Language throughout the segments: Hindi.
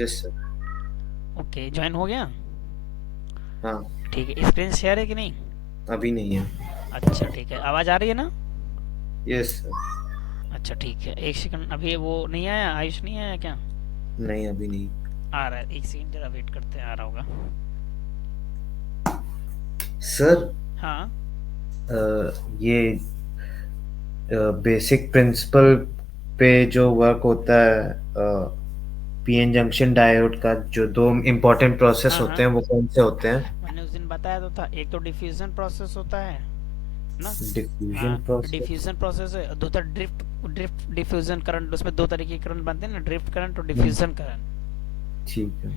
Yes sir. ओके, ज्वाइन हो गया। हाँ। ठीक है, स्क्रीन शेयर है कि नहीं? अभी नहीं है। अच्छा ठीक है, आवाज़ आ रही है ना? Yes sir. अच्छा ठीक है, एक सेकंड, अभी वो नहीं आया, आयुष नहीं आया क्या? नहीं अभी नहीं। आ रहा है, एक सेकंड जरा वेट करते हैं, आ रहा होगा। सर हाँ ये बेसिक प्रिंसिपल पे जो वर्क होता है पीएन जंक्शन डायोड का, जो दो इम्पोर्टेंट प्रोसेस हाँ होते हाँ, हैं वो कौन से होते हैं? मैंने उस दिन बताया तो था, एक तो डिफ्यूजन प्रोसेस होता है ना। डिफ्यूजन हाँ, प्रोसेस। डिफ्यूजन प्रोसेस है, दूसरा ड्रिफ्ट। ड्रिफ्ट डिफ्यूजन करंट, उसमें दो तरीके के करंट बनते हैं ना, ड्रिफ्ट करंट और डिफ्यूजन करंट। ठीक है।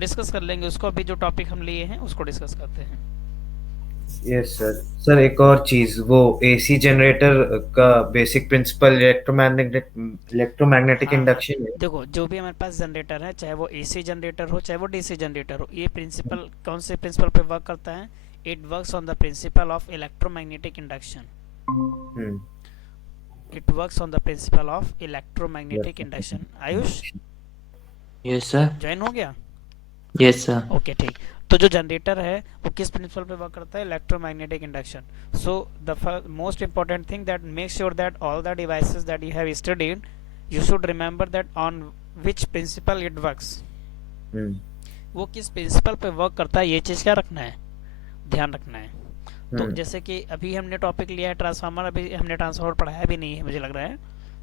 डिस्कस कर लेंगे उसको, अभी जो टॉपिक हम लिए हैं उसको डिस्कस करते हैं। Yes sir. सर एक और चीज, वो एसी जनरेटर का बेसिक प्रिंसिपल इलेक्ट्रोमैग्नेटिक हाँ हाँ, इंडक्शन है। देखो जो भी हमारे पास जनरेटर है, चाहे वो एसी जनरेटर हो चाहे वो डीसी जनरेटर हो, ये प्रिंसिपल कौन से प्रिंसिपल पे वर्क करता है? It works on the principle of electromagnetic induction. Hmm. It works on the principle of electromagnetic induction. Ayush yes sir. Join हो गया? Yes sir. ओके ठीक। तो जो जनरेटर है वो किस प्रिंसिपल पे वर्क करता है? Electromagnetic induction. So the most important thing that make sure that all the devices that you have studied, you should remember that on which principle it works. Hmm. वो किस प्रिंसिपल पे वर्क करता है, ये चीज़ क्या रखना है, ध्यान रखना है। तो हम्म। जैसे कि अभी हमने टॉपिक लिया है ट्रांसफार्मर, अभी हमने ट्रांसफार्मर पढ़ाया भी नहीं है मुझे लग रहा है,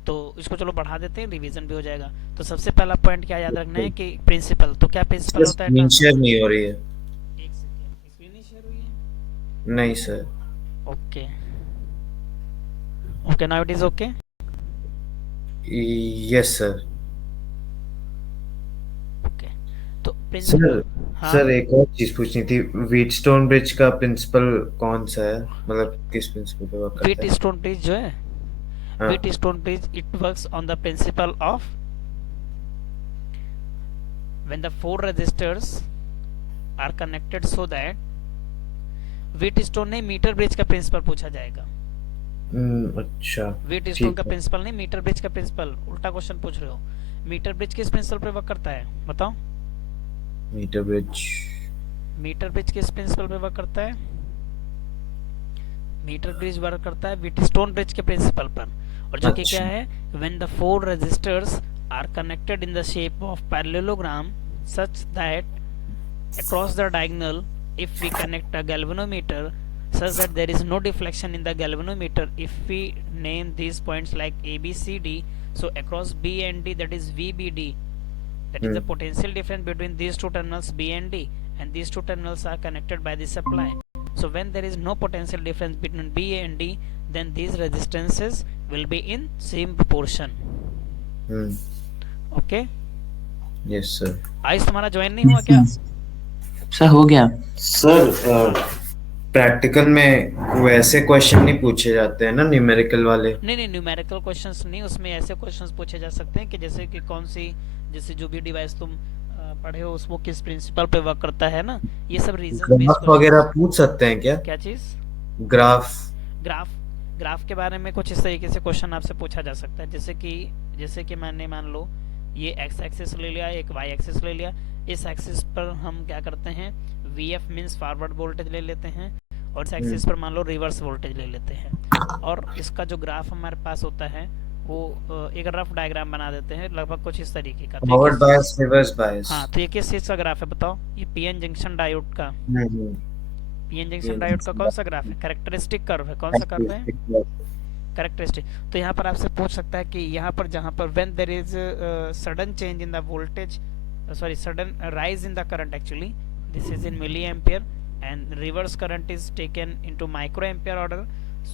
तो इसको चलो बढ़ा देते हैं, रिवीजन भी हो जाएगा। तो सबसे पहला पॉइंट क्या याद रखना है कि प्रिंसिपल, तो क्या प्रिंसिपल सर होता है स्क्रीन शेयर ट्रांसफार्मर? नहीं हो रही है। एक सेकेंड, स्क्रीन नहीं शेयर हुई है। नहीं sir. Okay okay, now it is okay. Yes sir. Okay, तो सर प्रिंसिपल। हाँ, सर एक और चीज पूछनी थी, व्हीटस्टोन ब्रिज का प्रिंसिपल कौन सा है, मतलब किस प्रिंसिपल पे वर्क व्हीट करता है? स्टोन ब्रिज जो है, व्हीट हाँ। Stone bridge it works on the principle of when the four resistors are connected so that wheat stone नहीं, मीटर ब्रिज का प्रिंसिपल पूछा जाएगा। अच्छा। व्हीट स्टोन ठीक का है। प्रिंसिपल नहीं, मीटर ब्रिज का प्रिंसिपल, उल्टा क्वेश्चन पूछ रहे हो। मीटर ब्रिज किस प्रिंसिपल पे वर्क करता है बताओ? Metre bridge. मीटर ब्रिज किस प्रिंसिपल पे वर्क करता है? मीटर ब्रिज वर्क करता है व्हीटस्टोन ब्रिज के प्रिंसिपल पर। और जो कि क्या अच्छा। है, when the four resistors are connected in the shape of parallelogram such that across the diagonal, if we connect a galvanometer such that there is no deflection in the galvanometer, if we name these points like A B C D, so across B and D, that is VBD, that is the hmm. potential difference between these two terminals B and D, and these two terminals are connected by the supply. So when there is no potential difference between B and D, then these resistances will be in same proportion. Hmm. Okay, yes sir. आज तुम्हारा ज्वाइन नहीं हुआ क्या? सर हो गया। सर हाँ, प्रैक्टिकल में वैसे क्वेश्चन नहीं पूछे जाते हैं ना, न्यूमेरिकल वाले? नहीं नहीं, न्यूमेरिकल क्वेश्चंस नहीं, उसमें ऐसे क्वेश्चंस पूछे जा सकते हैं कि जैसे कि कौन सी, जैसे जो भी डिवाइस तुम पढ़े हो उसको किस प्रिंसिपल पे वर्क करता है ना, ये सब रीजन बेस्ड ग्राफ वगैरह क्वेश्चंस। पूछ सकते हैं क्या? क्या चीज़? ग्राफ। ग्राफ। ग्राफ के बारे में कुछ इस तरीके से क्वेश्चन आपसे पूछा जा सकता है, जैसे कि मैंने मान लो ये एक्स एक्सिस ले लिया, एक वाई एक्सिस ले लिया। इस एक्सिस पर हम क्या करते हैं, V F means forward voltage ले लेते हैं, और इस एक्सिस पर मान लो रिवर्स वोल्टेज ले लेते हैं। और इसका जो ग्राफ हमारे पास होता है वो एक रफ डायग्राम बना देते हैं लगभग कुछ इस तरीके का। तो ये फॉरवर्ड किस चीज़, बायस, रिवर्स बायस। हाँ तो ये किस चीज़ का ग्राफ है बताओ? ये पीएन जंक्शन डायोड का। हम्म। पीएन ये जंक्शन डायोड का कौन सा ग्राफ है? कैरेक्टरिस्टिक कर्व है, कौन सा कर्व है? कैरेक्टरिस्टिक। तो यहाँ पर आपसे पूछ सकता है कि यहाँ पर जहाँ पर when there is sudden change in the voltage, sorry sudden rise in the current, actually this is in milli ampere and reverse current is taken into micro ampere order.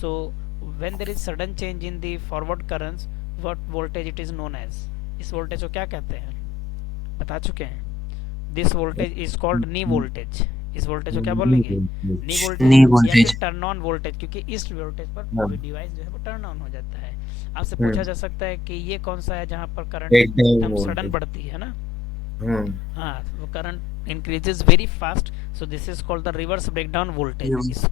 So when there is sudden change in the forward currents, what voltage it is known as, इस वोल्टेज को क्या कहते हैं बता चुके हैं? This voltage is called knee voltage. इस वोल्टेज को क्या बोलेंगे? नी वोल्टेज, नी या फिर वोल्टेज। टर्न ऑन वोल्टेज, क्योंकि इस वोल्टेज पर हाँ। डिवाइस जो है वो टर्न ऑन हो जाता है। आपसे पूछा हम्म। जा सकता है कि ये कौन सा है जहाँ पर करंट एक डाउन एकदम सडन वोल्टेज। बढ़ती है ना। हम्म। हाँ, वो current increases very fast, so this is called the reverse breakdown voltage. इस,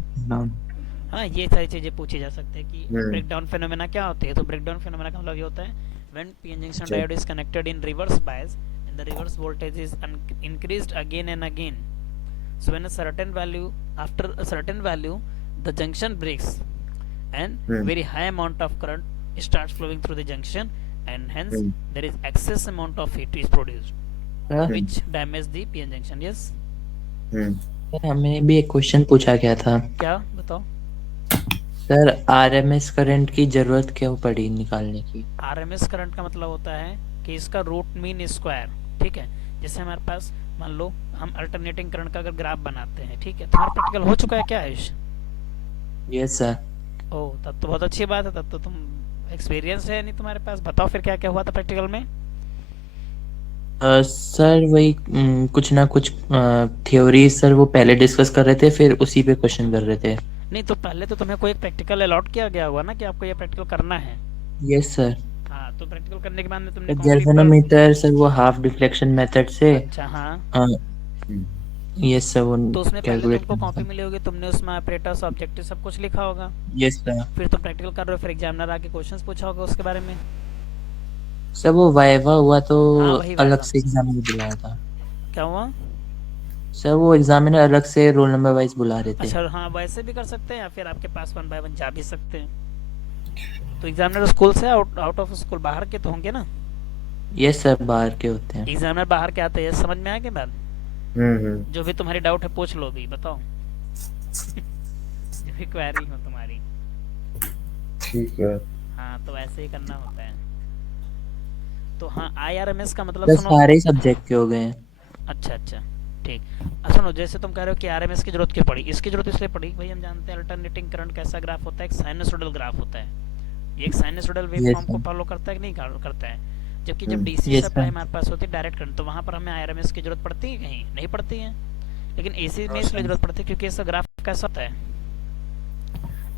हाँ ये सारी चीज़ें पूछी जा सकती है कि हम्म। ब्रेकडाउन फेनोमेना क्या होते हैं। तो ब्रेकडाउन फेनोमेना का मतलब ये होता है व्हेन पीएन जंक्शन चल। Diode is connected in reverse bias and the reverse voltage is increased again and again. So when a certain value, after a certain value, the junction breaks and very high amount of current starts flowing through the junction, and hence there is excess amount of heat is produced, sir which damage the PN junction. Yes, sir, हमें भी एक क्वेश्चन पूछा गया था क्या बताओ? सर, आरएमएस करंट की जरूरत क्यों पड़ी निकालने की? RMS करंट का मतलब होता है कि इसका रूट मीन स्क्वायर, ठीक है। जैसे हमारे पास मान लो हम अल्टरनेटिंग करंट का अगर ग्राफ बनाते हैं, ठीक है। तुम्हारा प्रैक्टिकल हो चुका है क्या आयुष? Yes sir. ओह, तब तो बहुत अच्छी बात है, तब तो तुम एक्सपीरियंस है नहीं तुम्हारे पास। बताओ फिर क्या क्या हुआ था प्रैक्टिकल में? सर वही कुछ ना कुछ थ्योरी सर वो पहले डिस्कस कर रहे थे, फिर उसी पे क्वेश्चन कर रहे थे। नहीं तो पहले तो तुम्हें कोई एक प्रैक्टिकल अलॉट किया गया होगा ना कि आपको ये प्रैक्टिकल करना है। Yes sir. हाँ, तो प्रैक्टिकल करने के बाद में तुमने गैल्वेनोमीटर सर वो हाफ डिफ्लेक्शन मेथड से अच्छा, हाँ। यस सर वो तो उसमें पहले कैलकुलेट तुमको करना कॉपी था। मिली होगी, तुमने उसमें ऑपरेटर्स, ऑब्जेक्टिव सब कुछ लिखा होगा। Yes sir. फिर तुम प्रैक्टिकल कर रहे हो, फिर एग्जामिनर आके क्वेश्चंस पूछा होगा उसके बारे में। सर वो वाइवा हुआ तो हाँ, वही अलग वाइवा। से एग्जामिनर बुलाया था। क्या हुआ? सर वो एग्जामिनर अलग से रोल नंबर वाइज बुला रहे थे। अच्छा, हाँ, वैसे भी कर सकते हैं या फिर आपके पास 1 बाय 1 जा भी सकते हैं। तो एग्जामिनर स्कूल से आउट ऑफ स्कूल बाहर के तो होंगे ना? यस सर, बाहर के होते हैं। एग्जामिनर बाहर के आते हैं, समझ में आया कि बात? जो भी तुम्हारी डाउट है पूछ लो भी, बताओ। जो भी क्वेरी हो तुम्हारी। ठीक है। हाँ, तो ऐसे ही करना होता है। तो हाँ, IRMS का मतलब सर सुनो। सारे ही सब्जेक्ट के हो गए हैं। अच्छा अच्छा, ठीक। सुनो, जैसे तुम कह रहे हो कि RMS की जरूरत क्यों पड़ी, इसकी जरूरत इसलिए पड़ी भाई, हम जानते हैं अल्टरनेटिंग करंट कैसा ग्राफ होता है, एक साइनसोइडल ग्राफ होता है। ये एक साइनसोइडल वेवफॉर्म को फॉलो करता है कि नहीं करता है? जबकि जब DC यस सप्लाई सर। हमारे पास होती है डायरेक्ट करंट, तो वहां पर हमें IRMS की जरूरत पड़ती है? कहीं नहीं पड़ती है। लेकिन AC में इसलिए जरूरत पड़ती है क्योंकि इसका ग्राफ कैसा होता है,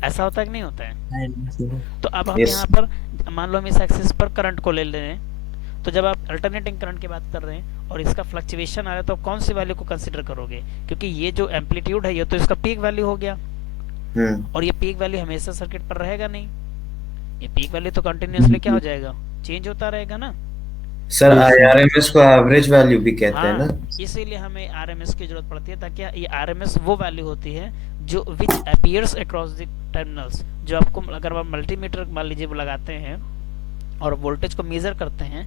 ऐसा होता है कि नहीं होता है? तो अब हम यहाँ पर मान लो हम इस एक्सिस पर करंट को ले ले रहे हैं, तो जब आप अल्टरनेटिंग करंट की बात कर रहे हैं और इसका फ्लक्चुएशन आ रहा है, तो कौन सी वैल्यू को कंसीडर करोगे? क्योंकि ये जो एम्पलीट्यूड है ये तो इसका पीक वैल्यू हो गया, और ये पीक वैल्यू हमेशा सर्किट पर रहेगा नहीं। ये पीक वैल्यू तो कंटिन्यूअसली क्या हो जाएगा, चेंज होता रहेगा ना। सर IRMS को एवरेज वैल्यू भी कहते हैं ना? इसीलिए हमें RMS की जरूरत पड़ती है, ताकि ये RMS वो वैल्यू होती है जो विच अपीयर्स अक्रॉस द टर्मिनल्स। जो आपको अगर आप मल्टीमीटर मान लीजिए लगाते हैं और वोल्टेज को मेजर करते हैं,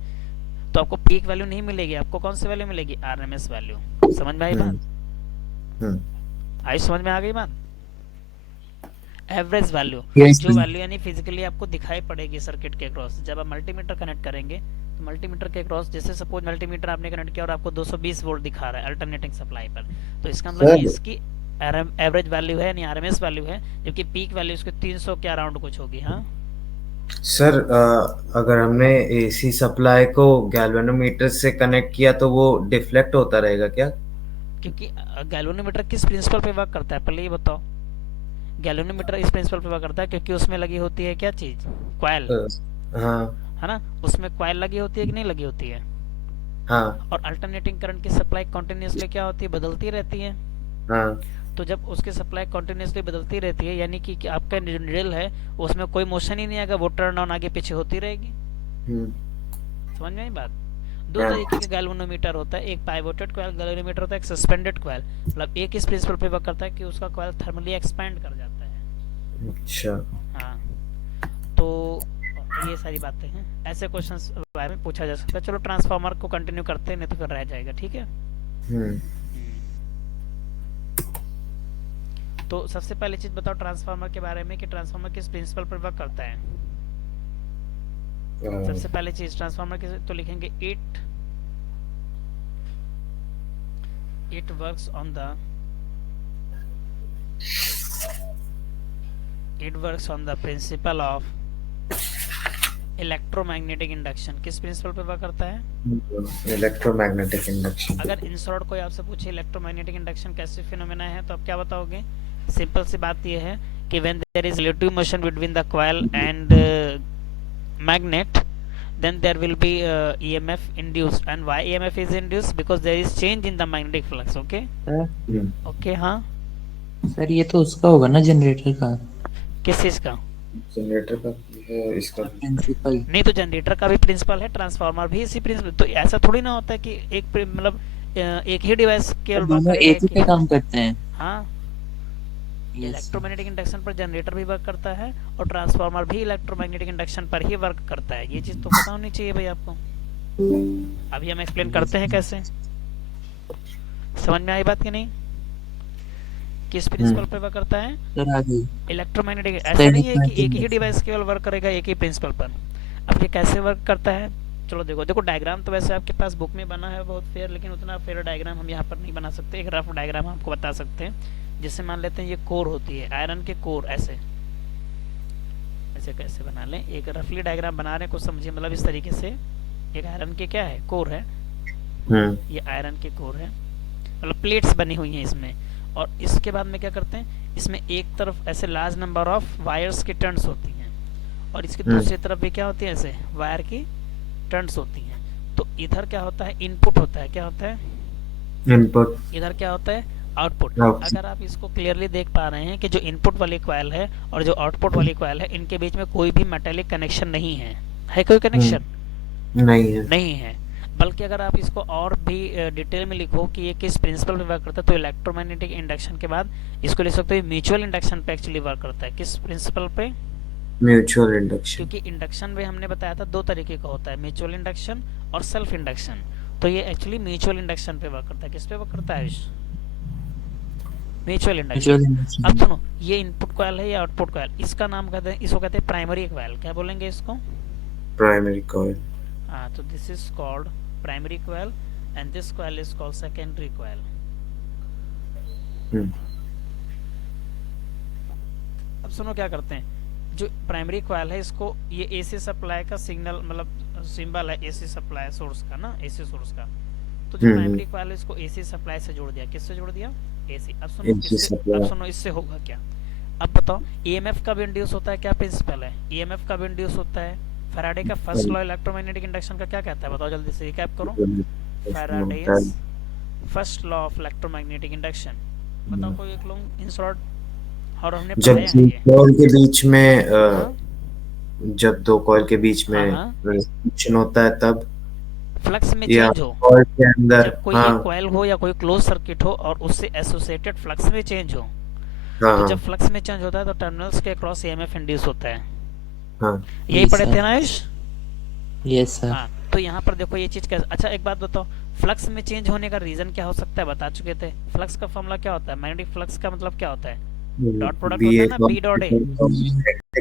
तो आपको पीक वैल्यू नहीं मिलेगी, आपको कौन सी वैल्यू मिलेगी? RMS value. समझ में आई बात? आई समझ में आ गई बात? एवरेज वैल्यू, जो वैल्यू यानी फिजिकली आपको दिखाई पड़ेगी सर्किट के अक्रॉस। जब आप मल्टीमीटर कनेक्ट करेंगे तो मल्टीमीटर के अक्रॉस, जैसे सपोज मल्टीमीटर आपने कनेक्ट किया और आपको 220 वोल्ट दिखा रहा है अल्टरनेटिंग सप्लाई पर, तो इसका मतलब इसकी एवरेज वैल्यू है यानी RMS वैल्यू है, जबकि पीक वैल्यू इसके 300 के अराउंड कुछ होगी। हाँ सर अगर हमने AC सप्लाई को गैल्वेनोमीटर से कनेक्ट किया तो वो डिफ्लेक्ट होता रहेगा क्या? क्योंकि गैल्वेनोमीटर किस प्रिंसिपल पे वर्क करता है, पहले ये बताओ। गैल्वेनोमीटर इस प्रिंसिपल पे वर्क करता है क्योंकि उसमें लगी होती है क्या चीज, कॉइल, हाँ है ना? उसमें कॉइल लगी होती है कि नहीं लगी होती है? हाँ और अल्टरनेटिंग करंट की सप्लाई कंटिन्यूअसली क्या होती है, बदलती रहती है। हाँ तो जब उसकी सप्लाई कंटिन्यूअसली बदलती रहती है, यानी कि आपका जो नीडल है उसमें कोई मोशन ही नहीं आएगा, वो टर्न ऑन आगे पीछे होती रहेगी। समझ में आई बात? दो तरीके के गैल्वेनोमीटर होता है, एक पाइवोटेड कॉइल गैल्वेनोमीटर होता है, एक सस्पेंडेड कॉइल। मतलब एक इस प्रिंसिपल पे वर्क करता है कि उसका कॉइल थर्मली एक्सपैंड कर जाता है। अच्छा। हाँ, तो ये सारी बातें हैं, ऐसे क्वेश्चंस बारे में पूछा जा सकता है। चलो ट्रांसफार्मर को कंटिन्यू करते हैं, नहीं तो फिर रह जाएगा, ठीक है? तो सबसे पहले चीज बताओ ट्रांसफार्मर के बारे में कि ट्रांसफार्मर किस प्रिंसिपल पर वर्क करता है। सबसे पहले चीज ट्रांसफार्मर के तो लिखेंगे it works on the principle of electromagnetic induction. किस प्रिंसिपल पे वर्क करता है? Electromagnetic induction. अगर इन शॉर्ट कोई आपसे पूछे इलेक्ट्रोमैग्नेटिक इंडक्शन कैसे फिनोमेना है, तो आप क्या बताओगे? सिंपल सी बात यह है कि when there is relative motion between the coil and magnet, then there will be EMF induced. And why EMF is induced? Because there is change in the magnetic flux. Okay? Sir Okay, हाँ। सर ये तो उसका होगा ना, जनरेटर का? किस चीज का? जनरेटर का भी है, इसका भी। प्रिंसिपल नहीं तो जनरेटर का भी प्रिंसिपल है, ट्रांसफार्मर भी इसी प्रिंसिपल, तो ऐसा थोड़ी ना होता है कि मतलब एक ही डिवाइस केवल वर्क दोनों करेगा एक ही एक पे ही। काम करते हैं। हाँ, यस इलेक्ट्रोमैग्नेटिक इंडक्शन पर जनरेटर भी वर्क करता है और ट्रांसफार्मर भी इलेक्ट्रोमैग्नेटिक इंडक्शन पर ही वर्क करता है। ये चीज़ तो पता होनी चाहिए भाई आपको। अभी हम एक्सप्लेन करते हैं कैसे, समझ में आई बात कि नहीं? किस प्रिंसिपल पर वर्क करता है? सर आगे इलेक्ट्रोमैग्नेटिक। ऐसा नहीं है कि प्रिंसिपल एक ही डिवाइस केवल वर्क करेगा एक ही प्रिंसिपल पर। अब ये कैसे वर्क करता है, चलो देखो देखो डायग्राम तो वैसे आपके पास बुक में बना है बहुत फेयर, लेकिन उतना फेयर डायग्राम हम यहाँ पर नहीं बना सकते। एक रफ डायग्राम आपको बता सकते हैं। जैसे मान लेते हैं ये कोर होती है, आयरन के कोर, ऐसे ऐसे कैसे बना लें, एक रफली डायग्राम बना रहे हैं, कुछ समझिए। मतलब इस तरीके से एक आयरन के क्या है, कोर है, ये आयरन के कोर है, मतलब प्लेट्स बनी हुई हैं इसमें। और इसके बाद में क्या करते हैं, इसमें एक तरफ ऐसे लार्ज नंबर ऑफ वायर्स की टर्न्स होती हैं, और इसकी दूसरी तरफ भी क्या होती है, ऐसे वायर की टर्न्स होती हैं। तो इधर क्या होता है, इनपुट होता है, क्या होता है इनपुट, इधर क्या होता है, आउटपुट। आउटपुट। अगर आप इसको क्लियरली देख पा रहे हैं कि जो इनपुट वाली कॉइल है और जो आउटपुट वाली कॉइल है, इनके बीच में कोई भी मेटेलिक कनेक्शन नहीं है कोई कनेक्शन? नहीं है। नहीं है। बल्कि अगर आप इसको और भी डिटेल में लिखो कि ये किस प्रिंसिपल पे वर्क करता है, तो इलेक्ट्रोमैग्नेटिक इंडक्शन के बाद इसको लिख सकते हो म्यूचुअल इंडक्शन पे एक्चुअली वर्क करता है। किस प्रिंसिपल पे? Mutual induction. क्योंकि इंडक्शन में हमने बताया था दो तरीके का होता है, म्यूचुअल इंडक्शन और सेल्फ इंडक्शन। तो ये एक्चुअली म्यूचुअल इंडक्शन पे वर्क करता है। किस पे वर्क करता है? Mutual induction. अब सुनो, ये इनपुट कॉइल है या आउटपुट कॉइल, इसका नाम कहते हैं, इसको कहते हैं प्राइमरी कॉइल। क्या बोलेंगे इसको? Primary coil. हाँ, तो this is called primary coil and this coil is called secondary coil. अब सुनो क्या करते हैं, जो प्राइमरी कॉइल है इसको, ये एसी सप्लाई का सिग्नल, मतलब सिंबल है एसी सप्लाई सोर्स का ना, एसी सोर्स का। तो जो प्राइमरी कॉइल है इसको एसी सप्लाई से जोड़ दिया। किससे जोड़ दिया? एसी। अब सुनो इससे होगा क्या, अब बताओ। ईएमएफ का भी इंड्यूस होता है, क्या प्रिंसिपल है? ईएमएफ का भी इंड्यूस होता है। फैराडे का फर्स्ट लॉ इलेक्ट्रोमैग्नेटिक इंडक्शन का क्या कहता है, बताओ जल्दी से, रिकैप करो। Faraday's first law of electromagnetic induction, बताओ कोई एक लोग इन शॉर्ट। और हमने जब कॉइल के बीच में हाँ? जब दो कॉइल के बीच में हाँ। रिएक्शन होता है तब फ्लक्स में या चेंज हो, कॉइल के अंदर, जब कोई एक कॉइल हो या कोई क्लोज सर्किट हो और उससे एसोसिएटेड फ्लक्स में चेंज हो, तो जब फ्लक्स में चेंज होता है तो टर्मिनल्स के अक्रॉस ईएमएफ इंड्यूस होता है। यही पढ़े थे ना आयुष? Yes sir. हाँ, तो यहाँ पर देखो ये चीज कैसे। अच्छा एक बात बताओ, फ्लक्स में चेंज होने का रीजन क्या हो सकता है, बता चुके थे। फ्लक्स का फॉर्मूला क्या होता है, मैग्नेटिक फ्लक्स का मतलब क्या होता है, डॉट प्रोडक्ट होता है ना, बी डॉट ए।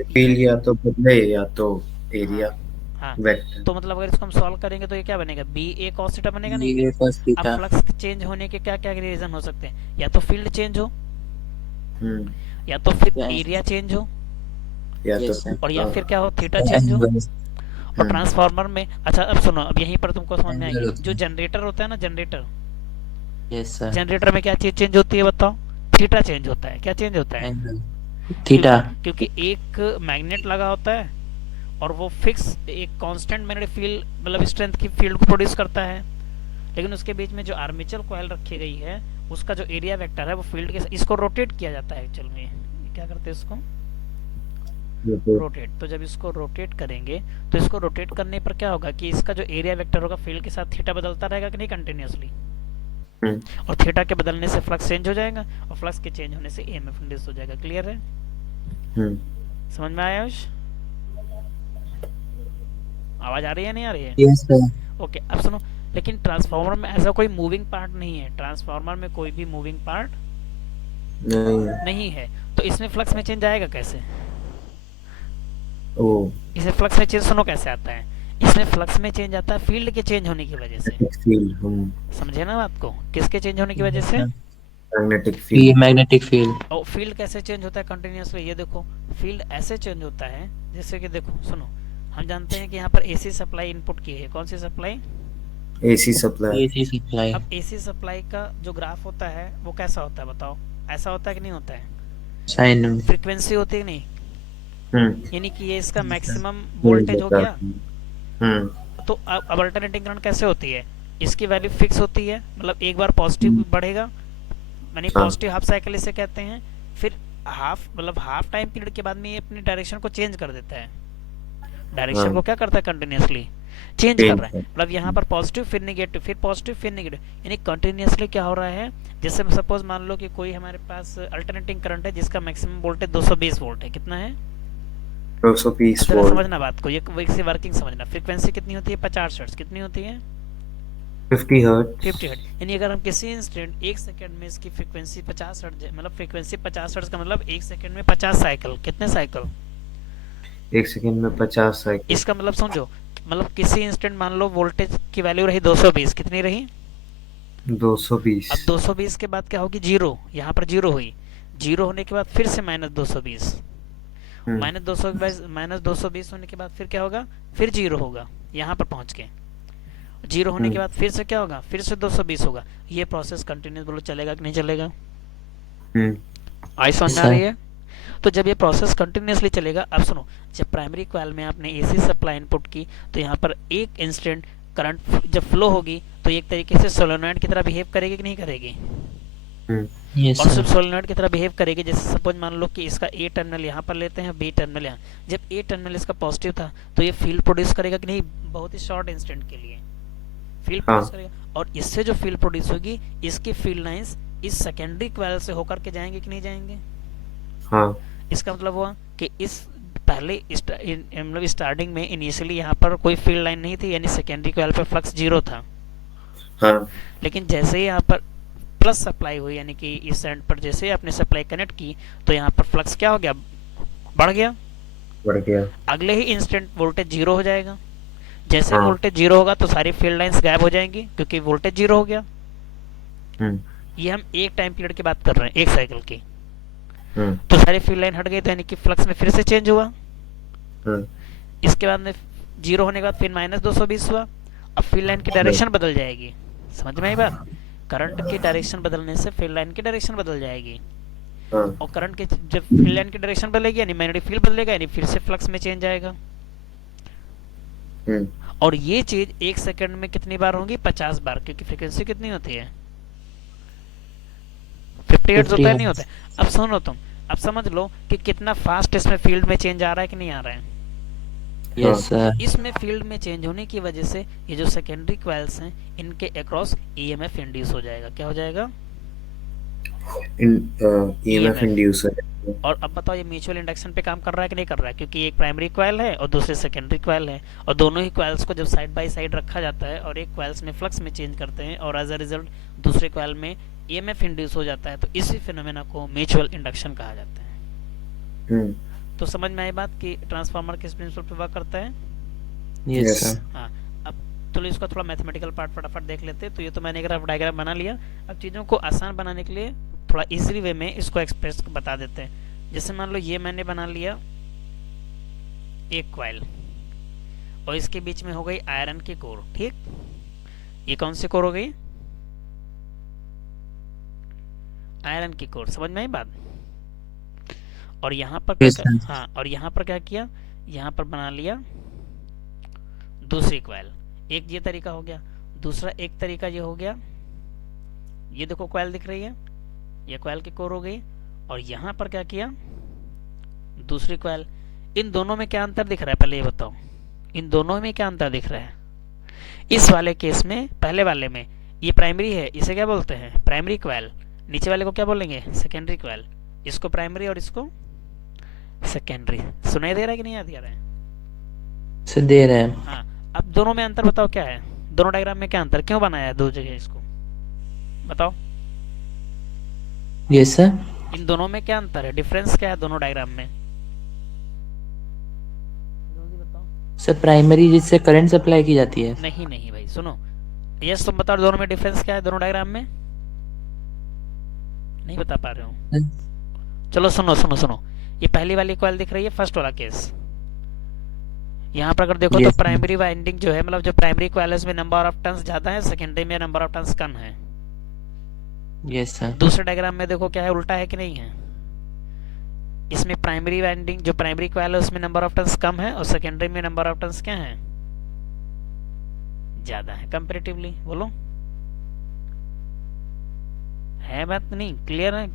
फील्ड या तो बदले या तो एरिया हाँ, वेक्टर। तो मतलब अगर इसको हम सॉल्व करेंगे तो ये क्या बनेगा, बी ए कॉस थीटा बनेगा नहीं? ये cos अब थीटा। फ्लक्स चेंज होने के क्या क्या रीजन हो सकते हैं, या तो फील्ड चेंज हो, या तो फिर एरिया चेंज हो, या Yes, तो और या फिर क्या हो, थीटा चेंज हो। और ट्रांसफार्मर में, अच्छा अब सुनो, अब यहीं पर तुमको समझ में आएगी, जो जनरेटर होता है ना, जनरेटर, यस सर। जनरेटर में क्या चीज चेंज होती है बताओ? थीटा चेंज होता है। क्या चेंज होता है? थीटा। क्योंकि एक मैग्नेट लगा होता है और वो फिक्स एक कांस्टेंट मैग्नेटिक फील्ड, मतलब स्ट्रेंथ की फील्ड को प्रोड्यूस करता है। लेकिन उसके बीच में जो आर्मेचर कॉइल रखी गई है, उसका जो एरिया वेक्टर है वो फील्ड के, इसको रोटेट किया जाता है एक्चुअल में। क्या करते हैं इसको? रोटेट। तो जब इसको रोटेट करेंगे तो इसको रोटेट करने पर क्या होगा कि इसका जो एरिया वेक्टर होगा फील्ड के साथ थीटा बदलता रहेगा कि नहीं कंटिन्यूअसली, और थीटा के बदलने से फ्लक्स चेंज हो जाएगा, और फ्लक्स के चेंज होने से ईएमएफ इंड्यूस हो जाएगा। क्लियर है? समझ में आया? आवाज आ रही है नहीं आ रही है? Yes sir. ओके, अब सुनो, लेकिन ट्रांसफार्मर में ऐसा कोई मूविंग पार्ट नहीं है। ट्रांसफार्मर में कोई भी मूविंग पार्ट नहीं है, तो इसमें फ्लक्स में चेंज आएगा कैसे? इसमें फ्लक्स में चेंज सुनो कैसे आता है, इसमें फ्लक्स में चेंज आता है फील्ड के चेंज होने की वजह से। समझे ना बात को? किसके चेंज होने की वजह से? Magnetic field. और फील्ड कैसे चेंज होता है कंटिन्यूअसली, ये देखो, फील्ड ऐसे चेंज होता है जैसे कि देखो सुनो, हम जानते हैं कि यहाँ पर एसी सप्लाई इनपुट की है। कौन सी supply? AC supply. AC supply. अब एसी सप्लाई का जो ग्राफ होता है वो कैसा होता है बताओ? ऐसा होता है कि नहीं होता है? साइन फ्रीक्वेंसी होती है नहीं, यानी कि ये इसका मैक्सिमम वोल्टेज हो गया। तो अब अल्टरनेटिंग करंट कैसे होती है, इसकी वैल्यू फिक्स होती है, मतलब एक बार पॉजिटिव बढ़ेगा, यानी पॉजिटिव हाफ साइकिल इसे कहते हैं, फिर हाफ टाइम पीरियड के बाद में ये अपनी डायरेक्शन को चेंज कर देता है। डायरेक्शन हाँ को क्या करता है, कंटिन्यूसली चेंज कर रहा है। मतलब यहाँ पर पॉजिटिव फिर नेगेटिव फिर पॉजिटिव फिर नेगेटिव, यानी कंटिन्यूसली क्या हो रहा है। जैसे सपोज मान लो कि कोई हमारे पास अल्टरनेटिंग करंट है जिसका मैक्सिमम वोल्टेज 220 वोल्ट है। कितना है? 220 जरा वोल्ट, समझना बात को, ये इससे वर्किंग समझना। फ्रीक्वेंसी कितनी होती है? 50 हर्ट्ज। कितनी होती है? 50 हर्ट्ज। 50 हर्ट्ज। यानी अगर हम किसी इंस्टेंट 1 सेकंड में इसकी फ्रीक्वेंसी 50 हर्ट्ज है, मतलब फ्रीक्वेंसी 50 हर्ट्ज का मतलब 1 सेकंड में 50 साइकिल। कितने साइकिल? 1 सेकंड में 50 साइकिल। इसका मतलब समझो, मतलब किसी इंस्टेंट मान लो वोल्टेज की वैल्यू रही 220। कितनी रही? 220। अब 220 के बाद क्या होगी? जीरो। यहाँ पर जीरो हुई। जीरो होने के बाद फिर से -220। -220 होने के बाद फिर क्या होगा? फिर जीरो होगा यहाँ पर पहुंच के। जीरो होने के बाद फिर से क्या होगा? फिर से 220 होगा। ये प्रोसेस कंटिन्यूस बोलो चलेगा कि नहीं चलेगा? आई समझ में आ रही है? तो जब ये प्रोसेस कंटिन्यूसली चलेगा, अब सुनो, जब प्राइमरी कॉइल में आपने एसी सप्लाई इनपुट की तो यहाँ पर एक इंस्टेंट करंट जब फ्लो होगी तो एक तरीके से सोलेनॉइड की तरह बिहेव करेगी कि नहीं करेगी? यस और सिर्फ सर। सोलेनॉइड की तरह बिहेव करेगी। जैसे सपोज मान लो कि इसका ए टर्मिनल यहाँ पर लेते हैं, बी टर्मिनल यहाँ। जब ए टर्मिनल इसका पॉजिटिव था तो ये फील्ड प्रोड्यूस करेगा कि नहीं? बहुत ही शॉर्ट इंस्टेंट के लिए फील्ड प्रोड्यूस करेगा। और इससे जो फील्ड प्रोड्यूस होगी, इसकी फील्ड लाइंस इस सेकेंडरी कॉइल से होकर के जाएंगे कि नहीं जाएंगे? हाँ इसका मतलब हुआ कि इस पहले मतलब स्टार्टिंग में इनिशियली यहाँ पर कोई फील्ड लाइन नहीं थी, यानी सेकेंडरी कॉइल पर फ्लक्स जीरो था। हाँ लेकिन जैसे ही यहाँ पर प्लस सप्लाई हुई, यानी कि इस एंड पर जैसे ही आपने सप्लाई कनेक्ट की तो यहाँ पर फ्लक्स क्या हो गया? बढ़ गया। बढ़ गया। अगले ही इंस्टेंट वोल्टेज जीरो हो जाएगा। जैसे हाँ। वोल्टेज जीरो होगा तो सारी फील्ड लाइंस गायब हो जाएंगी क्योंकि वोल्टेज जीरो हो गया। ये हम एक टाइम पीरियड की बात कर रहे हैं, एक साइकिल की। तो सारी फील्ड लाइन हट गई तो यानी कि फ्लक्स में फिर से चेंज हुआ। इसके बाद में जीरो होने के बाद फिर -220 हुआ। अब फील्ड लाइन की डायरेक्शन बदल जाएगी। समझ में आई बात? करंट की डायरेक्शन बदलने से फील्ड लाइन की डायरेक्शन बदल जाएगी। और करंट की जब फील्ड लाइन की डायरेक्शन बदलेगी यानी मैग्नेटिक फील्ड बदलेगा, यानी फिर से फ्लक्स में चेंज आएगा। और ये चीज एक सेकंड में कितनी बार होगी? 50 बार, क्योंकि फ्रीक्वेंसी कितनी होती है? 50 हर्ट्ज होता है, नहीं होता है? अब सुनो तुम, अब समझ लो कि कितना फास्ट इसमें फील्ड में चेंज आ रहा है कि नहीं आ रहा है? Yes sir. इसमें फील्ड में चेंज होने की वजह से ये जो सेकेंडरी कॉइल्स हैं इनके अक्रॉस ईएमएफ इंड्यूस हो जाएगा। क्या हो जाएगा? ईएमएफ इंड्यूस है। और अब बताओ ये म्यूचुअल इंडक्शन पे काम कर रहा है कि नहीं कर रहा है? क्योंकि एक प्राइमरी कॉइल है और दूसरे सेकेंडरी कॉइल है, और दोनों ही कॉइल्स को जब साइड बाय साइड रखा जाता है और एक कॉइल्स में फ्लक्स में चेंज करते हैं और एज अ रिजल्ट दूसरे कॉइल में ईएमएफ इंड्यूस हो जाता है, तो इसी फिनोमेना को म्यूचुअल इंडक्शन कहा जाता है। तो समझ में आई बात कि ट्रांसफार्मर किस प्रिंसिपल पे वर्क करता है? Yes sir. हाँ, अब तो इसका थोड़ा मैथमेटिकल पार्ट फटाफट देख लेते हैं। तो ये तो मैंने ग्राफ डायग्राम बना लिया। अब चीज़ों को आसान बनाने के लिए थोड़ा इजीली वे में इसको एक्सप्रेस बता देते हैं। जैसे मान लो ये मैंने बना लिया एक कॉइल और इसके बीच में हो गई आयरन की कोर। ठीक, ये कौन सी कोर हो गई? आयरन की कोर। समझ में आई बात? और यहाँ पर क्या, हाँ, और यहाँ पर क्या किया? यहाँ पर बना लिया दूसरी कॉइल। एक ये तरीका हो गया। दूसरा एक तरीका ये हो गया, ये देखो कॉइल दिख रही है, ये कॉइल की कोर हो गई। और यहाँ पर क्या किया? दूसरी कॉइल। इन दोनों में क्या अंतर दिख रहा है पहले ये बताओ? इन दोनों में क्या अंतर दिख रहा है? इस वाले केस में, पहले वाले में ये प्राइमरी है, इसे क्या बोलते हैं? Primary coil. नीचे वाले को क्या बोलेंगे? Secondary coil. इसको प्राइमरी और इसको सेकेंडरी। सुनाई दे रहा है कि नहीं याद आ रहा है? सर दे रहे हैं। हाँ, अब दोनों में अंतर बताओ क्या है? दोनों डायग्राम में क्या अंतर, क्यों बनाया है दो जगह इसको? बताओ। Yes sir. इन दोनों में क्या अंतर है? डिफरेंस क्या है दोनों डायग्राम में? जल्दी बताओ। सर प्राइमरी जिससे करंट सप्लाई की जाती है। नहीं नहीं भाई सुनो, यस तुम बताओ दोनों में डिफरेंस क्या है दोनों डायग्राम में? नहीं बता पा रहे हो? चलो सुनो सुनो सुनो, ये पहली वाली कॉइल दिख रही है, फर्स्ट वाला केस। यहाँ पर अगर देखो तो प्राइमरी वाइंडिंग जो है, मतलब जो प्राइमरी कॉइल है उसमें नंबर ऑफ टर्न्स ज्यादा है, सेकेंडरी में नंबर ऑफ टर्न्स कम है। Yes sir. दूसरे डायग्राम में देखो क्या है, उल्टा है कि नहीं है? इसमें प्राइमरी वाइंडिंग जो प्राइमरी कॉइल है उसमें नंबर ऑफ टर्न्स कम है और सेकेंडरी में नंबर ऑफ टर्न्स क्या है? ज्यादा है कंपैरेटिवली। बोलो, है बात नहीं क्लियर है?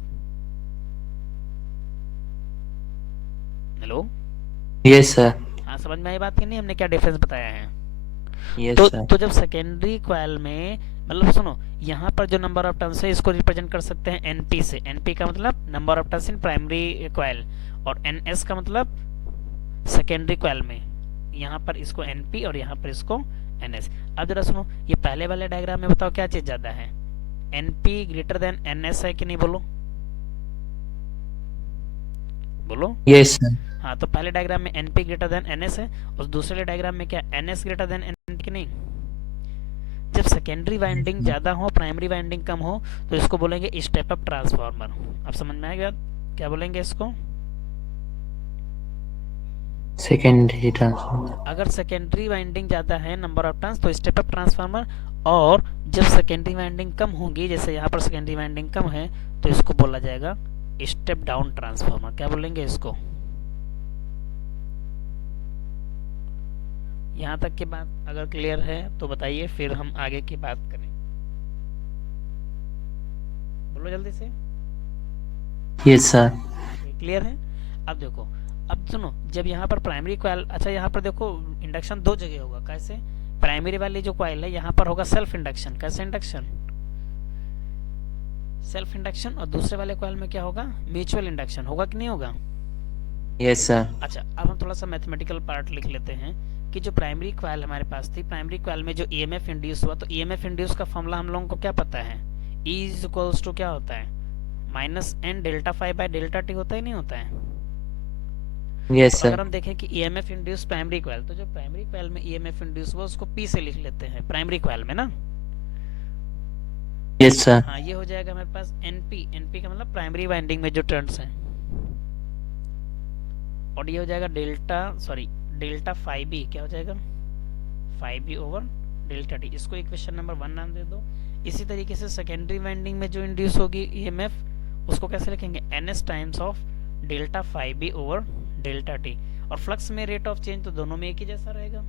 हेलो, यस सर, हाँ समझ में आई बात की नहीं, हमने क्या डिफरेंस बताया है? यस तो सर, तो जब सेकेंडरी क्वाइल में, मतलब सुनो, यहाँ पर जो नंबर ऑफ टर्न्स है इसको रिप्रेजेंट कर सकते हैं एनपी से। एनपी का मतलब number of turns in primary coil, और एनएस का मतलब सेकेंडरी क्वाइल में। यहाँ पर इसको एनपी और यहाँ पर इसको एनएस। अब जरा सुनो, ये पहले वाले डायग्राम में बताओ क्या चीज ज्यादा है, एनपी ग्रेटर देन एनएस है कि नहीं, बोलो बोलो। यस सर, हाँ, तो पहले डायग्राम में एनपी ग्रेटर देन एनएस है, और दूसरे डायग्राम में क्या एनएस ग्रेटर देन एनपी की नहीं। जब सेकेंडरी वाइंडिंग ज्यादा हो, प्राइमरी वाइंडिंग कम हो, तो इसको बोलेंगे स्टेप अप ट्रांसफार्मर। अब समझ में आएगा क्या बोलेंगे इसको? सेकेंडरी ट्रांसफार्मर, अगर सेकेंडरी वाइंडिंग ज्यादा है नंबर ऑफ टर्न्स, तो स्टेप अप ट्रांसफार्मर। और जब सेकेंडरी वाइंडिंग कम होगी, जैसे यहाँ पर सेकेंडरी वाइंडिंग कम है, तो इसको बोला जाएगा स्टेप डाउन ट्रांसफार्मर। क्या बोलेंगे इसको? यहाँ तक की बात अगर क्लियर है तो बताइए, फिर हम आगे की बात करें। बोलो जल्दी से। यस सर, क्लियर है? अब देखो, अब सुनो, जब यहाँ पर प्राइमरी कॉइल, अच्छा यहाँ पर देखो इंडक्शन दो जगह होगा। कैसे? प्राइमरी वाली जो कॉइल है यहाँ पर होगा सेल्फ इंडक्शन। कैसे इंडक्शन? Self induction. और दूसरे वाले कॉइल में क्या होगा? Mutual induction. होगा कि नहीं होगा? यस सर, अच्छा, अब हम थोड़ा सा मैथमेटिकल पार्ट लिख लेते हैं कि जो प्राइमरी कॉइल हमारे पास थी, प्राइमरी कॉइल में जो ईएमएफ इंड्यूस हुआ, तो ईएमएफ इंड्यूस का फॉर्मूला हम लोगों को क्या पता है? E इज इक्वल्स टू क्या होता है? Minus N delta phi by delta T होता ही नहीं होता है? यस तो अगर सर, हम देखें कि ईएमएफ इंड्यूस प्राइमरी कॉइल, तो जो प्राइमरी कॉइल में ईएमएफ इंड्यूस हुआ उसको P से लिख लेते हैं प्राइमरी कॉइल में ना। यस सर, हाँ, ये हो जाएगा हमारे पास एनपी। एनपी का मतलब प्राइमरी वाइंडिंग में जो टर्न्स हैं, और ये हो जाएगा डेल्टा फाइव बी। क्या हो जाएगा? Phi B over delta T. इसको इक्वेशन नंबर 1 नाम दे दो। इसी तरीके से सेकेंडरी वाइंडिंग में जो इंड्यूस होगी ईएमएफ, उसको कैसे लिखेंगे? NS times of delta phi B over delta T. और फ्लक्स में रेट ऑफ चेंज तो दोनों में एक ही जैसा रहेगा।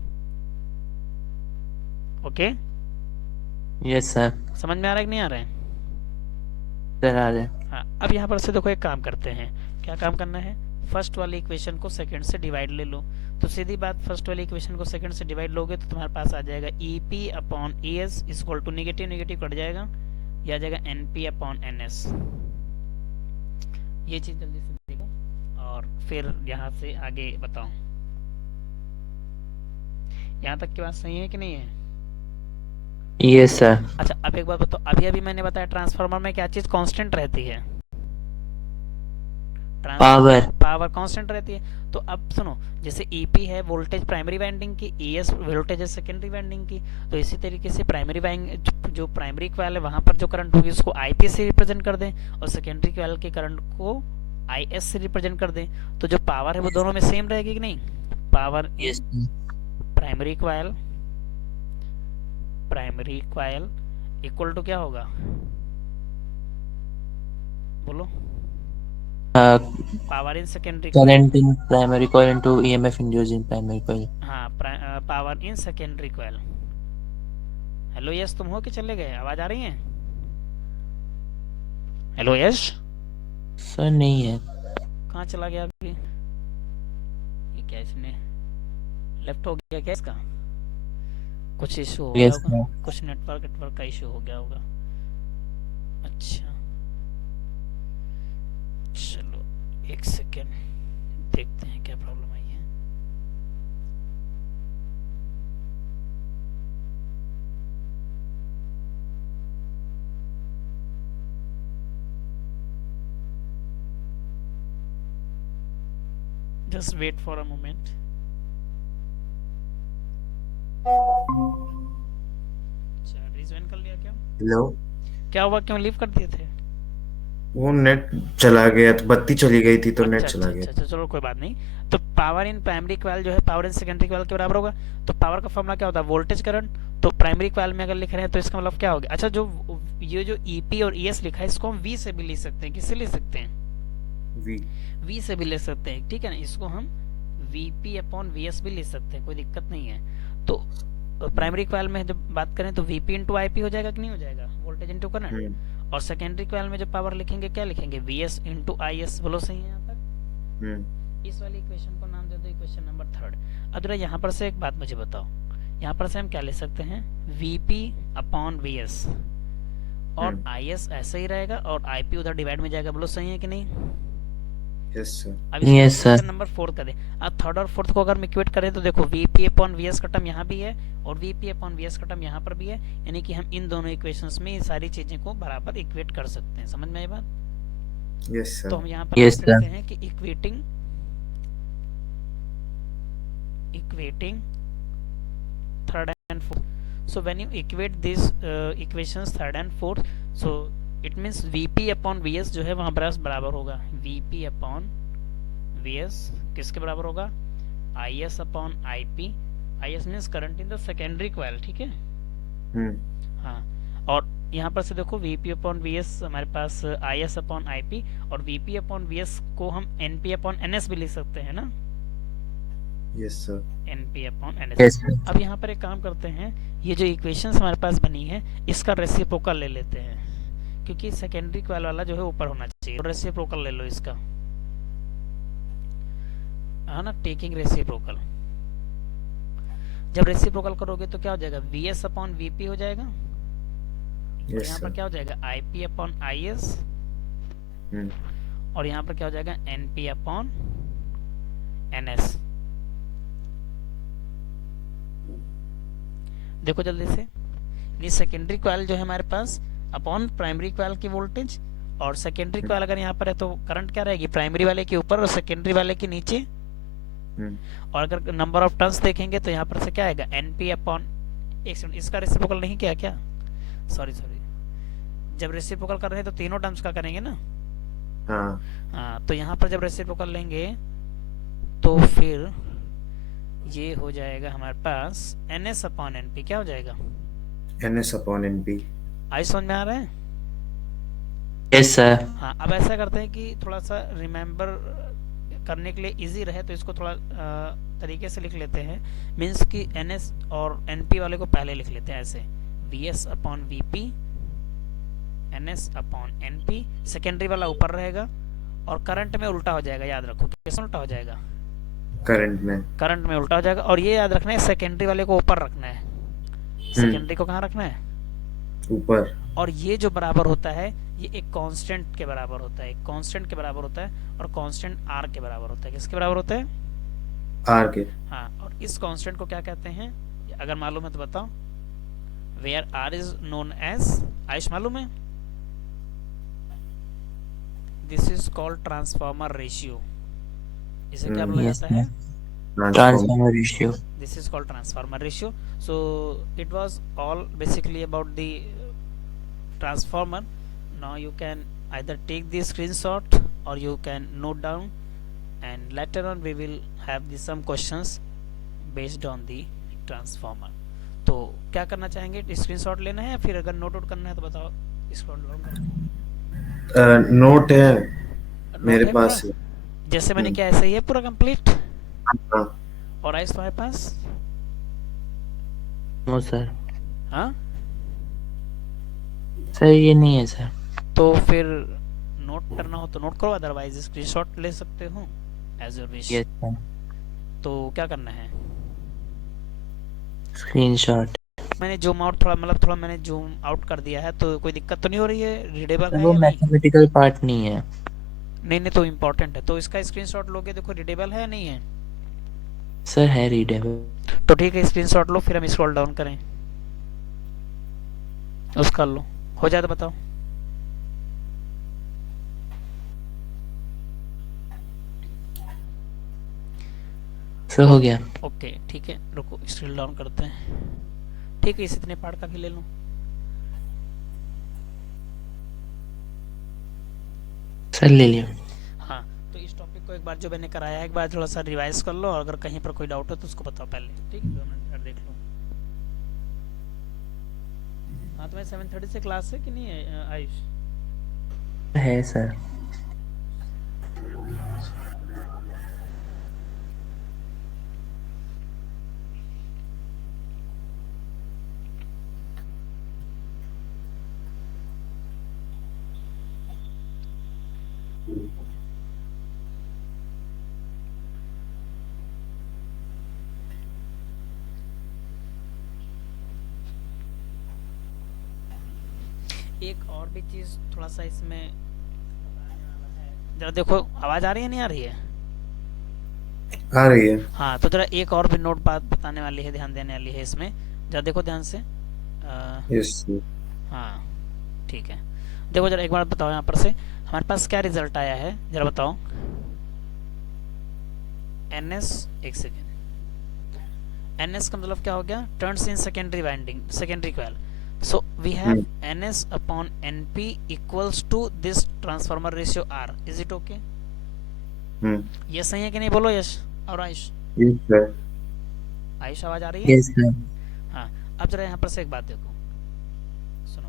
ओके, यस सर, समझ में आ रहा है कि नहीं आ रहा है? सर आ रहे, हाँ, अब यहाँ पर से देखो एक काम करते हैं। क्या काम करना है? फर्स्ट वाली इक्वेशन को सेकंड से डिवाइड ले लो। तो सीधी बात, फर्स्ट वाली इक्वेशन को सेकंड से डिवाइड लोगे तो तुम्हारे पास आ जाएगा EP upon ES equal to negative negative cut जाएगा, या आ जाएगा NP अपॉन NS। ये चीज जल्दी से देखो और फिर यहाँ से आगे बताओ। यहाँ तक की बात सही है कि नहीं है? यस सर, अच्छा, अब एक बात बताओ, अभी अभी मैंने बताया ट्रांसफार्मर में क्या चीज कांस्टेंट रहती है? पावर, पावर कांस्टेंट रहती है। तो अब सुनो, जैसे EP है वोल्टेज प्राइमरी वाइंडिंग की, ES वोल्टेज है सेकेंडरी वाइंडिंग की, तो इसी तरीके से प्राइमरी वाइंडिंग जो प्राइमरी कॉइल है वहां पर जो करंट होगी उसको IP से रिप्रेजेंट कर दें, और सेकेंडरी कॉइल के करंट को IS से रिप्रेजेंट कर दें। तो जो पावर है वो दोनों में सेम रहेगी कि नहीं? Power yes in primary coil equal to क्या होगा? बोलो। Power in secondary coil. current in primary coil into EMF induced in primary coil. हाँ, power in secondary coil. Hello Yash, तुम हो कि चले गए? आवाज आ रही है? हेलो यश, सर नहीं है, कहाँ चला गया अभी? ये क्या, इसने लेफ्ट हो गया क्या इसका? कुछ इशू हो गया यस होगा, सर, कुछ नेटवर्क का इशू हो गया होगा। अच्छा, चलो एक सेकेंड देखते हैं क्या प्रॉब्लम आई है। Just wait for a moment. अच्छा, रिज्वाइन कर लिया क्या? हेलो, क्या हुआ, क्यों लीव कर दिए थे? वो नेट चला गया, तो बत्ती चली गई थी तो नेट अच्छा चला अच्छा गया। अच्छा, चलो कोई बात नहीं। तो पावर इन प्राइमरी कॉइल जो है पावर इन सेकेंडरी कॉइल के बराबर होगा। तो पावर का फॉर्मूला क्या होता है? Voltage current. तो प्राइमरी कॉइल में अगर लिख रहे हैं तो इसका मतलब क्या होगा? अच्छा, जो ये जो EP और ES लिखा है इसको हम V से भी लिख सकते हैं। किससे लिख सकते हैं? वी V से भी लिख सकते हैं, ठीक है ना। इसको हम VP अपॉन VS भी लिख सकते हैं, कोई दिक्कत नहीं है। तो प्राइमरी कॉइल में जब बात करें तो VP इंटू IP हो जाएगा कि नहीं हो जाएगा? Voltage into current. और सेकेंडरी कॉइल में जब पावर लिखेंगे क्या लिखेंगे? VS into IS। बोलो सही है यहाँ तक? इस वाली इक्वेशन को नाम दे दो इक्वेशन नंबर 3। अब जरा यहाँ पर से एक बात मुझे बताओ, यहाँ पर से हम क्या ले सकते हैं, Vp अपॉन Vs, और Is ऐसा ही रहेगा और Ip उधर डिवाइड में जाएगा। बोलो सही है कि नहीं? Yes sir. अब इसको Yes, sir. इक्वेशन नंबर 4 कर दे। अब थर्ड और फोर्थ को अगर हम इक्वेट करें तो देखो Vp अपॉन Vs का टर्म यहाँ भी है और Vp अपॉन Vs का टर्म यहाँ पर भी है, यानी कि हम इन दोनों इक्वेशंस में सारी चीजें को बराबर इक्वेट कर सकते हैं। समझ में आई बात? यस तो सर। हम यहाँ पर Yes, लिख sir. सकते हैं कि equating third and fourth. So when you equate these equations third and fourth, so it means Vp upon Vs जो है वहाँ पर बराबर होगा Vp upon Vs किसके बराबर होगा, Is upon Ip। Is means current in the secondary coil, ठीक है। हाँ, और यहाँ पर से देखो Vp upon Vs हमारे पास Is upon Ip, और Vp upon Vs को हम Np upon Ns भी लिख सकते हैं ना, yes sir. Np upon Ns। Yes, sir. अब यहाँ पर एक काम करते हैं, ये जो इक्वेशंस हमारे पास बनी है इसका रेसिप्रोकल ले लेते हैं, क्योंकि सेकेंडरी कॉइल वाला जो है ऊपर होना चाहिए। तो रेसिप्रोकल ले लो इसका, है ना, टेकिंग रेसिप्रोकल। जब रेसिप्रोकल करोगे तो क्या हो जाएगा, Vs अपॉन Vp हो जाएगा, और यस यहाँ पर सर। क्या हो जाएगा Ip अपॉन Is, और यहाँ पर क्या हो जाएगा Np अपॉन Ns। देखो जल्दी से, ये सेकेंडरी कॉइल जो है हमारे पास अपॉन प्राइमरी कॉइल की वोल्टेज, और सेकेंडरी कॉइल अगर यहाँ पर है तो करंट क्या रहेगी, प्राइमरी वाले के ऊपर और सेकेंडरी वाले के नीचे। और अगर नंबर ऑफ टर्न्स देखेंगे तो यहाँ पर से क्या आएगा Np अपॉन, एक सेकंड, इसका रेसिप्रोकल नहीं किया क्या, सॉरी, जब रेसिप्रोकल कर रहे हैं तो तीनों टर्म्स का करेंगे ना। हाँ, तो यहाँ पर जब रेसिप्रोकल लेंगे तो फिर ये हो जाएगा हमारे पास Ns अपॉन Np। क्या हो जाएगा, Ns अपॉन Np। आई समझ में आ रहा है? Yes, sir. हाँ, अब ऐसा करते हैं कि थोड़ा सा रिमेम्बर करने के लिए इजी रहे तो इसको थोड़ा तरीके से लिख लेते हैं। मीन्स कि Ns और Np वाले को पहले लिख लेते हैं ऐसे, Vs upon Vp, Ns upon Np, secondary वाला ऊपर रहेगा, और करंट में उल्टा हो जाएगा। याद रखो कैसे उल्टा हो जाएगा, करंट में उल्टा हो जाएगा। और ये याद रखना है सेकेंडरी वाले को ऊपर रखना है, सेकेंडरी को कहाँ रखना है, ऊपर। और ये जो बराबर होता है ये एक कांस्टेंट के बराबर होता है, एक कांस्टेंट के बराबर होता है, और कांस्टेंट आर के बराबर होता है। किसके बराबर होता है, आर के। हाँ, और इस कांस्टेंट को क्या कहते हैं, अगर मालूम है तो बताओ। Where are is known as, Ayush मालूम है, this is called transformer ratio. इसे क्या बोला Yes, जाता है, Transformer ratio. this is called transformer ratio. So it was all basically about the transformer. Now you can either take the screenshot or you can note down, and later on we will have the some questions based on the transformer. तो क्या करना चाहेंगे, स्क्रीनशॉट लेना है या फिर अगर नोट आउट करना है तो बताओ। स्क्रॉल डाउन करो, नोट है मेरे है पास। पूरा? जैसे मैंने किया ऐसे ही है पूरा कंप्लीट। हाँ। और आइस तुम्हारे पास? No, sir. हाँ, Sir, ये नहीं है sir. तो फिर नोट करना हो तो नोट करो, अदरवाइज स्क्रीनशॉट ले सकते हो as your wish. Yes, sir. तो क्या करना है, Screenshot. मैंने जूम आउट थोड़ा, मतलब थोड़ा मैंने जूम आउट कर दिया है, तो कोई दिक्कत तो नहीं हो रही है, रीडेबल Sir, है वो या नहीं? mathematical part नहीं है. नहीं तो इम्पोर्टेंट है, तो इसका स्क्रीनशॉट लोगे, देखो रीडेबल है या नहीं है। Sir, है readable. तो ठीक है, स्क्रीनशॉट लो, फिर हम स्क्रॉल डाउन करें, उसका लो, हो जाए तो बताओ। Sir, हो गया. ओके ठीक है, रुको स्क्रॉल डाउन करते हैं। ठीक है, इस इतने पार्ट का भी ले लो। Sir, ले लिया. हाँ, तो इस टॉपिक को एक बार जो मैंने कराया है एक बार थोड़ा सा रिवाइज कर लो, और अगर कहीं पर कोई डाउट हो तो उसको बताओ पहले, ठीक है, 2 मिनट देख लो। हाँ, तुम्हें 7:30 से क्लास है कि नहीं है आयुष? है sir. एक और भी चीज थोड़ा सा इसमें बताने वाला है, जरा देखो आवाज आ रही है नहीं आ रही है? आ रही है। हाँ तो जरा एक और भी नोट बात बताने वाली है, ध्यान देने वाली है इसमें, जरा देखो ध्यान से। यस। हाँ ठीक है, देखो जरा एक बार बताओ यहाँ पर से हमारे पास क्या रिजल्ट आया है, जरा बताओ। NS, एक सेकेंड, NS का मतलब क्या हो गया? Turns in secondary winding, secondary coil. So we have NS upon NP equals to this transformer ratio R। Is it okay? ये सही है कि नहीं, बोलो यश और आयुष। Yes sir. आयुष आवाज आ रही है? Yes sir. हाँ अब जरा यहाँ पर से एक बात देखो, सुनो।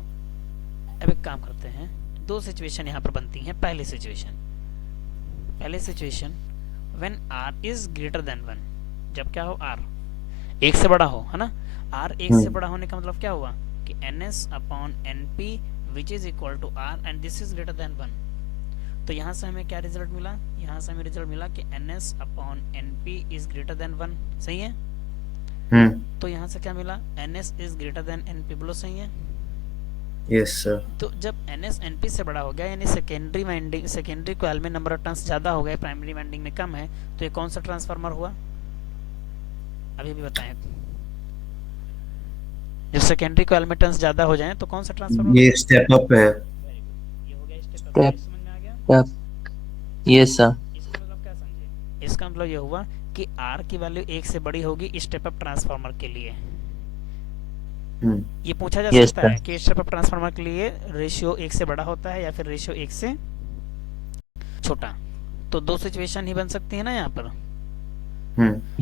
अब एक काम करते हैं, दो सिचुएशन यहाँ पर बनती हैं। पहली situation when R is greater than 1, जब क्या हो, R एक से बड़ा हो, है ना। R एक से बड़ा होने का मतलब क्या हुआ कि NS upon NP which is equal to R and this is greater than 1। तो यहाँ से हमें क्या रिजल्ट मिला? यहाँ से हमें रिजल्ट मिला कि NS upon NP is greater than 1, सही है। तो यहाँ से क्या मिला? NS is greater then NP, बोलो सही है। Yes sir. तो जब NS NP से बड़ा हो गया, यानी सेकेंडरी वाइंडिंग, सेकेंडरी कॉइल में नंबर ऑफ टर्न्स ज्यादा हो गए, प्राइमरी वाइंडिंग में कम है, तो ये कौन सा ट्रांसफार्मर हुआ? अभी भी बताएं। जब सेकेंडरी कॉइल में टर्न्स ज्यादा हो जाएं तो कौन सा ट्रांसफार्मर? ये स्टेप अप है। ये हो गया स्टेप अप, समझ में आ गया? Yes sir. इसका मतलब क्या समझे? इसका मतलब ये हुआ कि R की वैल्यू एक से बड़ी होगी स्टेप अप ट्रांसफार्मर के लिए। ये पूछा जा Yes, सकता है sir. कि स्टेप अप ट्रांसफार्मर के लिए रेशियो एक से बड़ा होता है या फिर रेशियो एक से छोटा। तो दो सिचुएशन ही बन सकती है ना यहाँ पर।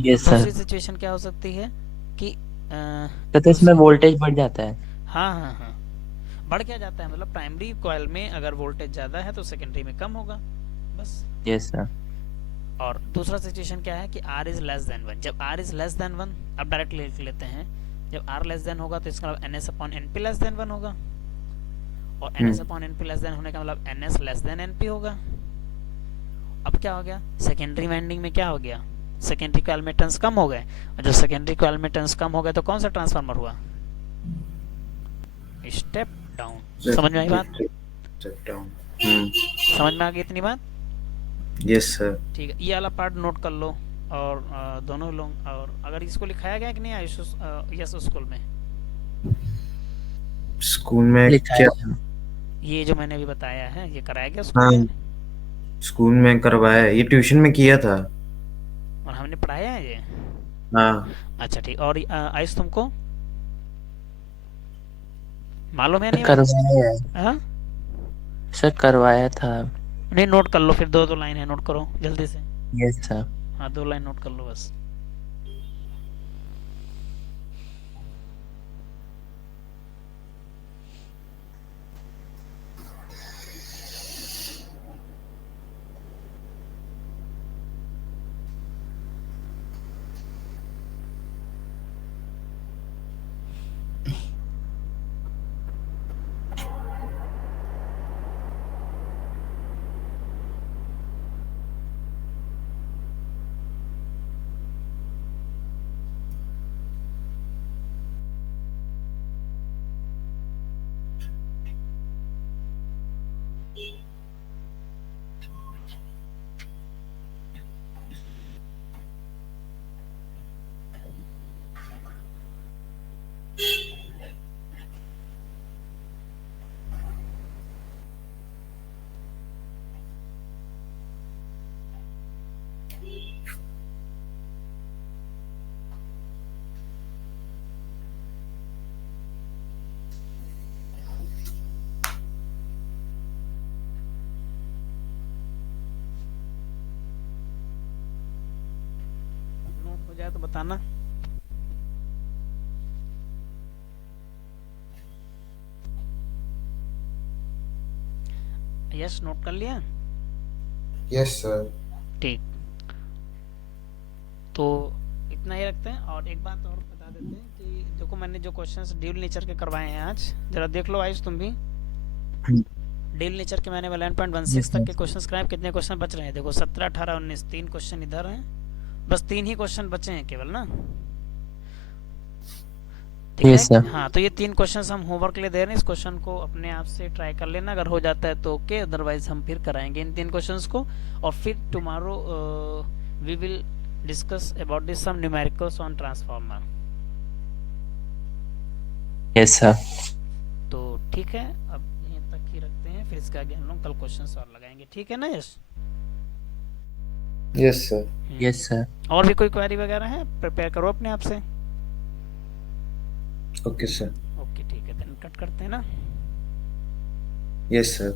Yes sir. दूसरी सिचुएशन क्या हो सकती है कि तो इसमें वोल्टेज बढ़ जाता है। हाँ बढ़ क्या जाता है, मतलब प्राइमरी कॉइल में अगर वोल्टेज ज्यादा है तो सेकेंडरी में कम होगा, बस। Yes sir. और दूसरा सिचुएशन क्या है कि R इज लेस देन 1। जब R इज लेस देन 1, अब डायरेक्ट लिख लेते हैं, जब R लेस देन होगा तो इसका मतलब NS upon NP less than 1 होगा, और NS upon NP less than होने का मतलब NS लेस देन NP होगा। अब क्या हो गया? सेकेंडरी वाइंडिंग में क्या हो गया? सेकेंडरी कॉइल में टर्न्स कम हो गए, और जब सेकेंडरी कॉइल में टर्न्स कम हो गए तो कौन सा ट्रांसफार्मर हुआ? Step down. समझ में आई बात? Step down. समझ में आ गई इतनी बात? Yes sir. ठीक है, ये वाला पार्ट नोट कर लो। और दोनों लोग, और अगर इसको लिखाया गया कि नहीं आयुष यस स्कूल में? स्कूल में लिखा क्या? है। ये जो मैंने अभी बताया है ये कराया गया स्कूल हाँ, में? स्कूल में करवाया, ये ट्यूशन में किया था। और हमने पढ़ाया है ये? हाँ। अच्छा ठीक। और आयुष तुमको मालूम है नहीं? करवाया है हाँ सर, करवाया था। नहीं, नोट कर लो फिर, दो दो लाइन है, नोट करो जल्दी से। Yes sir. हाँ 2 लाइन नोट कर लो बस। नोट हो जाए तो बताना। यस नोट कर लिया? Yes sir. ठीक, तो इतना ही रखते हैं। और एक बात और बता देते हैं कि देखो मैंने जो क्वेश्चंस ड्यूल नेचर के करवाए हैं आज, जरा देख लो आयुष तुम भी। ड्यूल नेचर के मैंने 11.16 तक के क्वेश्चंस कराए। कितने क्वेश्चन बच रहे हैं? देखो 17, 18, 19, 3 क्वेश्चन इधर हैं, बस 3 ही क्वेश्चन बचे हैं केवल ना। ठीक यस है। सर। हाँ, तो ये 3 क्वेश्चंस हम होमवर्क के लिए दे रहे हैं। इस क्वेश्चन को अपने आप से ट्राई कर लेना, अगर हो जाता है तो ओके, अदरवाइज हम फिर कराएंगे इन 3 क्वेश्चंस को। और फिर tomorrow we will discuss about this some numericals on transformer. Yes sir. तो ठीक है, अब यहीं तक ही रखते हैं, फिर इसके आगे हम लोग कल क्वेश्चंस और लगाएंगे। ठीक है ना Yash? Yes sir. Yes sir. और भी कोई क्वेरी वगैरह है, प्रिपेयर करो अपने आप से। Okay sir. ओके ठीक है, देन कट करते हैं ना। Yes sir.